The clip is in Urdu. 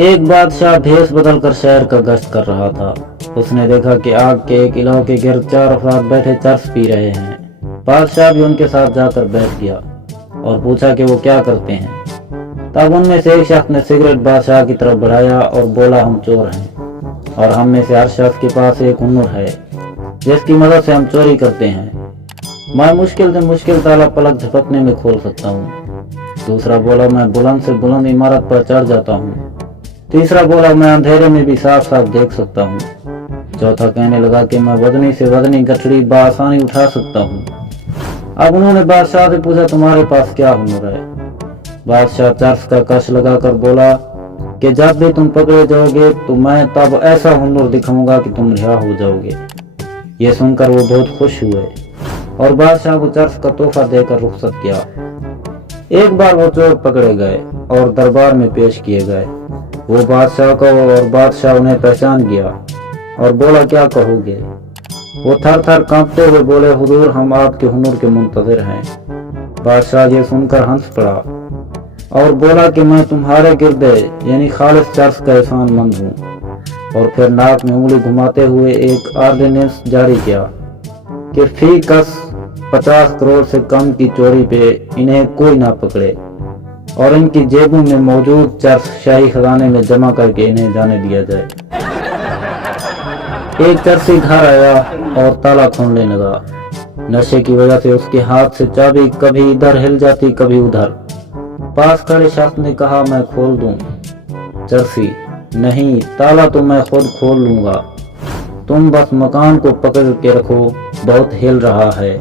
ایک بادشاہ بھیس بدل کر شہر کا گشت کر رہا تھا۔ اس نے دیکھا کہ آگ کے ایک علاقے کے گرد 4 افراد بیٹھے چرس پی رہے ہیں۔ بادشاہ بھی ان کے ساتھ جا کر بیٹھ گیا اور پوچھا کہ وہ کیا کرتے ہیں۔ تب ان میں سے ایک شخص نے سگریٹ بادشاہ کی طرف بڑھایا اور بولا، ہم چور ہیں اور ہم میں سے ہر شخص کے پاس ایک ہنر ہے جس کی مدد سے ہم چوری کرتے ہیں۔ میں مشکل سے مشکل تالا پلک جھپکنے میں کھول سکتا ہوں۔ دوسرا بولا، میں بلند سے بلند عمارت پر چڑھ جاتا ہوں۔ تیسرا بولا، میں اندھیرے میں بھی صاف صاف دیکھ سکتا ہوں۔ چوتھا کہنے لگا کہ میں وزنی سے وزنی گٹھڑی بآسانی اٹھا سکتا ہوں۔ اب انہوں نے بادشاہ سے پوچھا، تمہارے پاس کیا ہنر ہے؟ بادشاہ چرس کا کش لگا کر بولا کہ جب بھی تم پکڑے جاؤ گے تو میں تب ایسا ہنر دکھاؤں گا کہ تم رہا ہو جاؤ گے۔ یہ سن کر وہ بہت خوش ہوئے اور بادشاہ کو چرس کا تحفہ دے کر رخصت کیا۔ ایک بار وہ چور پکڑے گئے اور دربار میں پیش کیے گئے۔ وہ بادشاہ کو اور بادشاہ انہیں پہچان گیا اور بولا، کیا کہو گے؟ وہ تھر تھر کانپتے ہوئے بولے، حضور ہم آپ کے ہنر کے منتظر ہیں۔ بادشاہ یہ سن کر ہنس پڑا اور بولا کہ میں تمہارے گردے یعنی خالص چرس کا احسان مند ہوں۔ اور پھر ناک میں انگلی گھماتے ہوئے ایک آرڈیننس جاری کیا کہ فی کس 50 کروڑ سے کم کی چوری پہ انہیں کوئی نہ پکڑے اور ان کی جیبوں میں موجود چرس شاہی خزانے میں جمع کر کے انہیں جانے دیا جائے۔ ایک چرسی گھر آیا اور تالا کھولنے لگا۔ نشے کی وجہ سے اس کے ہاتھ سے چابی کبھی ادھر ہل جاتی کبھی ادھر۔ پاس کھڑے شخص نے کہا، میں کھول دوں؟ چرسی، نہیں، تالا تو میں خود کھول لوں گا، تم بس مکان کو پکڑ کے رکھو، بہت ہل رہا ہے۔